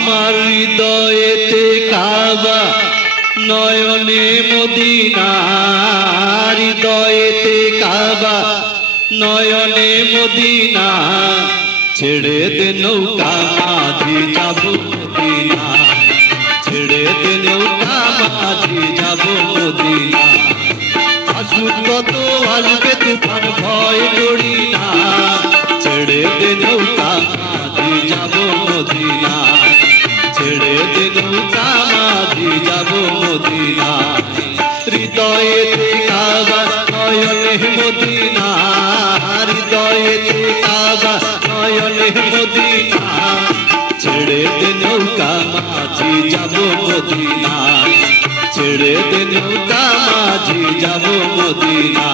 আমার হৃদয়েতে কাবা, নয়নে মদিনা। হৃদয়েতে কাবা, নয়নে মদিনা। ছেড়ে দে নৌকা, মাঝি যাব মদিনা। ছেড়ে দে নৌকা, মাঝি যাব মদিনা। আসুক কত আসবে তুফান ভয় করি না। ছেড়ে দে নৌকা, মাঝি যাব মদিনা। ছেড়ে দে নৌকা মাঝি যাব মদিনা হৃদয়েতে কাবা, নয়নে মদিনা হৃদয়েতে কাবা, নয়নে মদিনা ছেড়ে দে নৌকা, মাঝি যাব মদিনা ছেড়ে দে নৌকা, মাঝি যাব মদিনা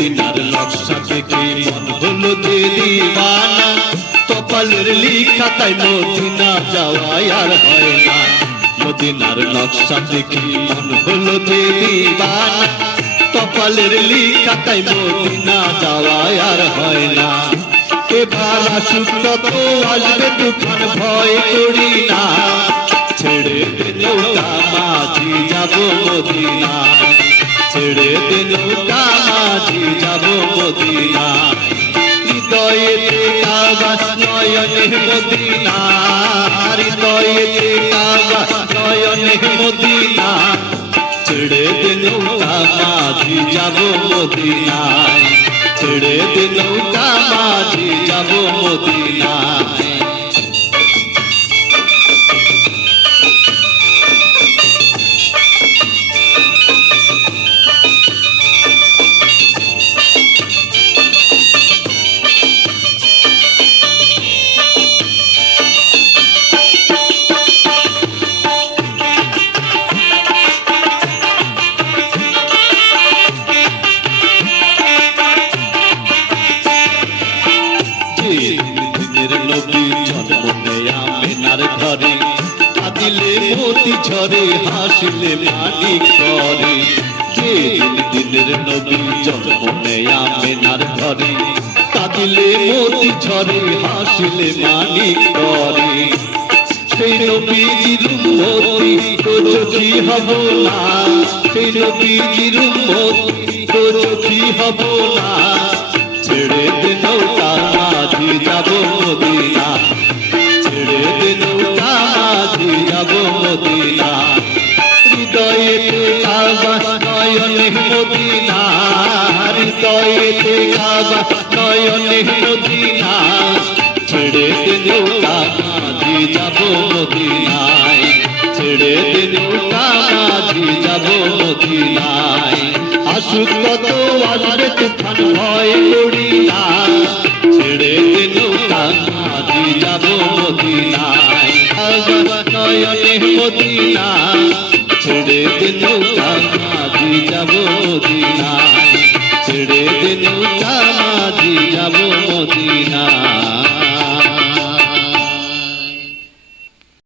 মদিনার নকশা দেখে মন হলো যে দিবানা কপালের লিখা তাই মদিনা যাওয়াই আর হয় না। মদিনার নকশা দেখে মন হলো যে দিবানা কপালের লিখা তাই মদিনা যাওয়াই আর হয় না। এবার আসুক তত আসবে তুফান ভয় করি না। নয়নে মদিনা হৃদয়েতে কাবা নয়নে মদিনা। ছেড়ে দে নৌকা, মাঝি যাব মদিনায়। ছেড়ে দে নৌকা, মাঝি যাব মদিনায়। দিনের মতি ঝরে, হাসিলে মানি করে। যে দিনের নবী জন্ম নেয়া মেনার ঘরে। কাঁদিলে মতি ঝরে, হাসিলে মানি করে। সেই নবীজির উম্মতি তোর কি হব না। সেই হব না। ছেড়ে দে নৌকা যাব মদিনা ছেড়ে দে নৌকা মাঝি যাব মদিনা হৃদয়েতে কাবা নয়নে মদিনা, হৃদয়েতে কাবা নয়নে মদিনা। ছেড়ে দে নৌকা মাঝি যাব মদিনায় ছেড়ে দে নৌকা মাঝি যাব মদিনায় আসুক কত আসবে, তুফান ভয় করি নয়নে মদিনা ছেড়ে দে নৌকা মাঝি যাব মদিনায় ছেড়ে দে নৌকা